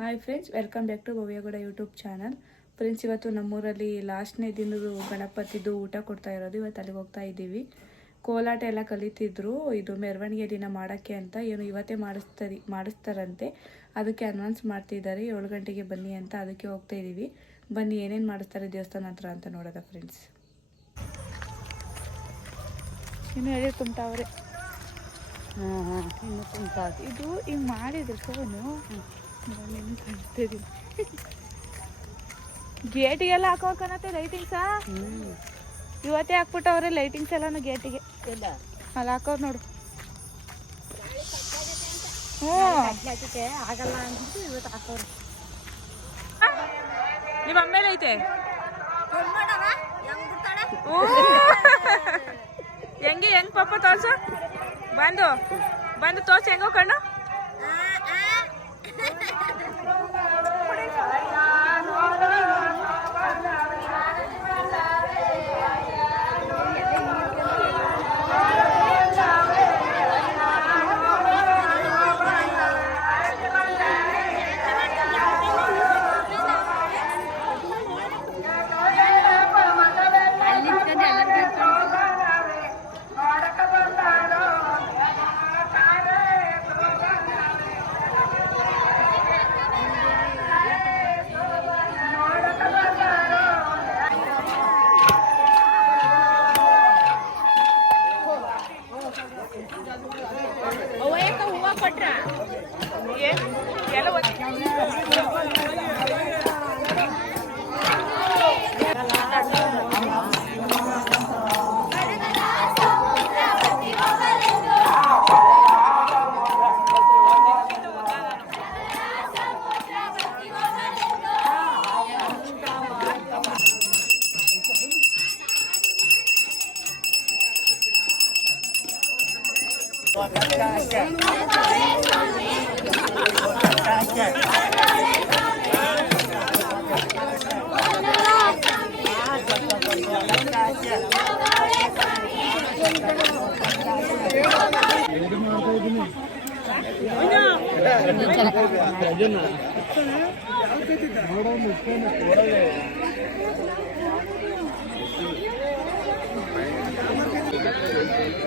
Hi friends, welcome back to Bhavya Gowda YouTube channel. Friends, ಇವತ್ತು ನಮ್ಮೂರಲ್ಲಿ ಲಾಸ್ಟ್ನೇ ದಿನದ ಗಣಪತಿದು ಊಟ ಕೊಡ್ತಾ ಇರೋದು. ಇವತ್ತು ಅಲ್ಲಿಗೆ ಹೋಗ್ತಾ ಇದ್ದೀವಿ. ಕೋಲಾಟ ಎಲ್ಲ ಕಲಿತಿದ್ರು. ಇದು ಮೆರವಣಿಗೆ ದಿನ ಮಾಡೋಕ್ಕೆ ಅಂತ ಏನು ಇವತ್ತೇ ಮಾಡಿಸ್ತಾರಂತೆ. ಅದಕ್ಕೆ ಅನೌನ್ಸ್ ಮಾಡ್ತಿದ್ದಾರೆ 7 ಗಂಟೆಗೆ ಬನ್ನಿ ಅಂತ. ಅದಕ್ಕೆ ಹೋಗ್ತಾ ಇದ್ದೀವಿ. ಬನ್ನಿ ಏನೇನು ಮಾಡಿಸ್ತಾರೆ ದೇವಸ್ಥಾನ ಹತ್ರ ಅಂತ ನೋಡೋದ ಫ್ರೆಂಡ್ಸ್. ಇನ್ನು ಹೇಳಿ ತುಂಬ್ತಾವ್ರೆ. ಇನ್ನು ತುಂಬ್ತಾ ಇದು ಹಿಂಗೆ ಮಾಡಿದ್ರು ಫೋನು ಕಾಣಿಸ್ತಿದ್ದೀನಿ. ಗೇಟಿಗೆಲ್ಲ ಹಾಕೋಕನತ್ತೆ ಲೈಟಿಂಗ್ಸಾ. ಇವತ್ತೇ ಹಾಕ್ಬಿಟ್ಟವ್ರೆ ಲೈಟಿಂಗ್ಸ್ ಎಲ್ಲಾನು ಗೇಟಿಗೆ. ಅಲ್ಲಿ ಹಾಕೋರು ನೋಡು. ಆಗಲ್ಲ ಅಂದ್ಬಿಟ್ಟು ಇವತ್ತು ಹಾಕೋರು. ನಿಮ್ಮ ಅಮ್ಮೇಲೆ ಐತೆ ಹೆಂಗ್ ಪಾಪ ತೋರ್ಸು. ಬಂದು ತೋರ್ಸು ಹೆಂಗೋ ಕಣ್ಣು.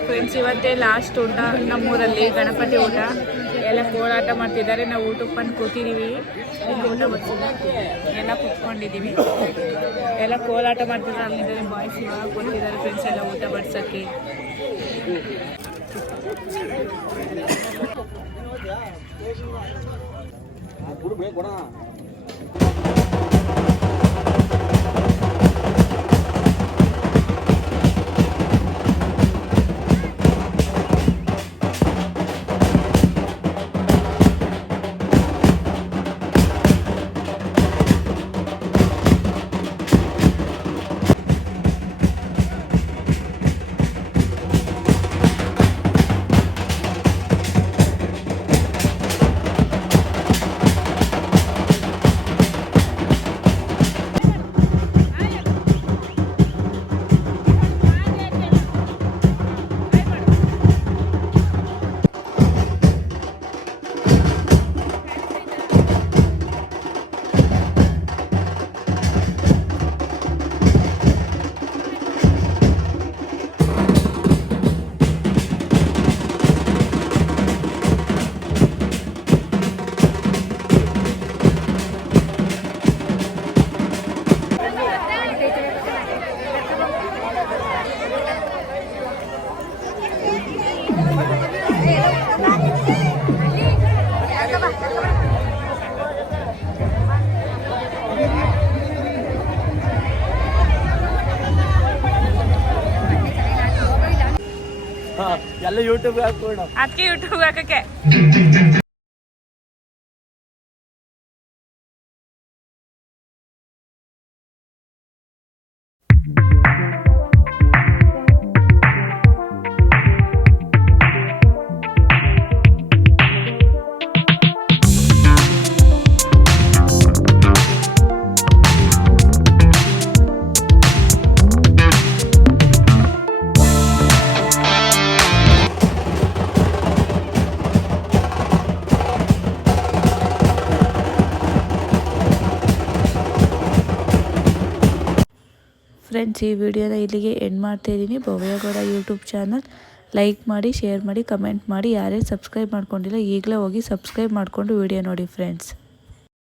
ಫ್ರೆಂಡ್ಸ್, ಇವತ್ತೇ ಲಾಸ್ಟ್ ಊಟ ನಮ್ಮೂರಲ್ಲಿ ಗಣಪತಿ ಊಟ. ಎಲ್ಲ ಕೋಲಾಟ ಮಾಡ್ತಿದ್ದಾರೆ. ನಾವು ಊಟಕ್ಕೆ ಬಂದು ಕೂತಿದ್ದೀವಿ. ಊಟ ಎಲ್ಲ ಕುತ್ಕೊಂಡಿದ್ದೀವಿ. ಎಲ್ಲ ಕೋಲಾಟ ಮಾಡ್ತಿದ್ದಾರೆ. ಅಲ್ಲಿದ್ದಾರೆ ಬಾಯ್ಸ್ ಇವಾಗ ಕೂತಿದ್ದಾರೆ ಫ್ರೆಂಡ್ಸ್ ಎಲ್ಲ ಊಟ ಬಡ್ಸೋಕ್ಕೆ. ಎಲ್ಲ ಯೂಟ್ಯೂಬ್ ಹಾಕೋಣ. ಅದಕ್ಕೆ ಯೂಟ್ಯೂಬ್ ಹಾಕಕ್ಕೆ ಫ್ರೆಂಡ್ಸ್, ಈ ವಿಡಿಯೋನ ಇಲ್ಲಿಗೆ ಎಂಡ್ ಮಾಡ್ತಾ ಇದ್ದೀನಿ. ಭವ್ಯಗೌಡ ಯೂಟ್ಯೂಬ್ ಚಾನಲ್ ಲೈಕ್ ಮಾಡಿ, ಶೇರ್ ಮಾಡಿ, ಕಮೆಂಟ್ ಮಾಡಿ. ಯಾರೇ ಸಬ್ಸ್ಕ್ರೈಬ್ ಮಾಡ್ಕೊಂಡಿಲ್ಲ ಈಗಲೇ ಹೋಗಿ ಸಬ್ಸ್ಕ್ರೈಬ್ ಮಾಡಿಕೊಂಡು ವಿಡಿಯೋ ನೋಡಿ ಫ್ರೆಂಡ್ಸ್.